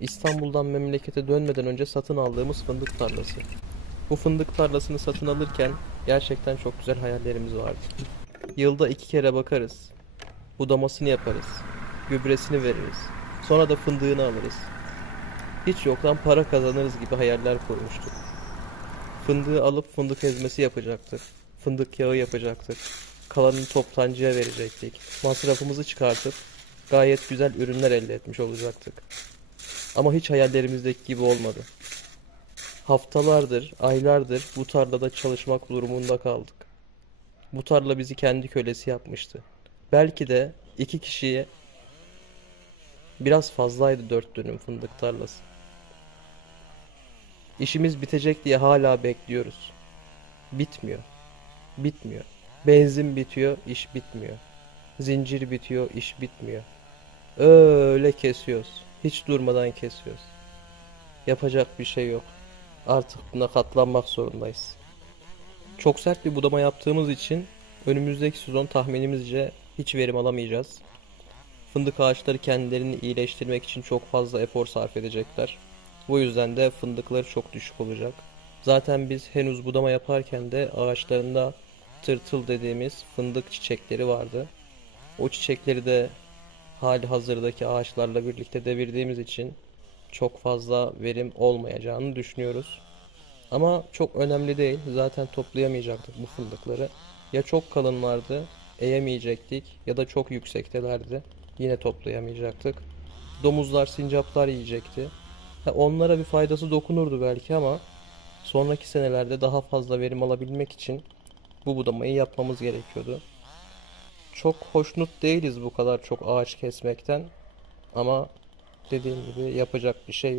İstanbul'dan memlekete dönmeden önce satın aldığımız fındık tarlası. Bu fındık tarlasını satın alırken gerçekten çok güzel hayallerimiz vardı. Yılda iki kere bakarız. Budamasını yaparız. Gübresini veririz. Sonra da fındığını alırız. Hiç yoktan para kazanırız gibi hayaller kurmuştuk. Fındığı alıp fındık ezmesi yapacaktık. Fındık yağı yapacaktık. Kalanını toptancıya verecektik. Masrafımızı çıkartıp gayet güzel ürünler elde etmiş olacaktık. Ama hiç hayallerimizdeki gibi olmadı. Haftalardır, aylardır bu tarlada çalışmak durumunda kaldık. Bu tarla bizi kendi kölesi yapmıştı. Belki de iki kişiye biraz fazlaydı dört dönüm fındık tarlası. İşimiz bitecek diye hala bekliyoruz. Bitmiyor. Bitmiyor. Benzin bitiyor, iş bitmiyor. Zincir bitiyor, iş bitmiyor. Öyle kesiyoruz. Hiç durmadan kesiyoruz. Yapacak bir şey yok. Artık buna katlanmak zorundayız. Çok sert bir budama yaptığımız için önümüzdeki sezon tahminimizce hiç verim alamayacağız. Fındık ağaçları kendilerini iyileştirmek için çok fazla efor sarf edecekler. Bu yüzden de fındıkları çok düşük olacak. Zaten biz henüz budama yaparken de ağaçlarında tırtıl dediğimiz fındık çiçekleri vardı. O çiçekleri de hali hazırdaki ağaçlarla birlikte devirdiğimiz için çok fazla verim olmayacağını düşünüyoruz. Ama çok önemli değil. Zaten toplayamayacaktık bu fındıkları. Ya çok kalınlardı, eğemeyecektik ya da çok yüksektelerdi. Yine toplayamayacaktık. Domuzlar, sincaplar yiyecekti. Ha, onlara bir faydası dokunurdu belki ama sonraki senelerde daha fazla verim alabilmek için bu budamayı yapmamız gerekiyordu. Çok hoşnut değiliz bu kadar çok ağaç kesmekten ama dediğim gibi yapacak bir şey yok.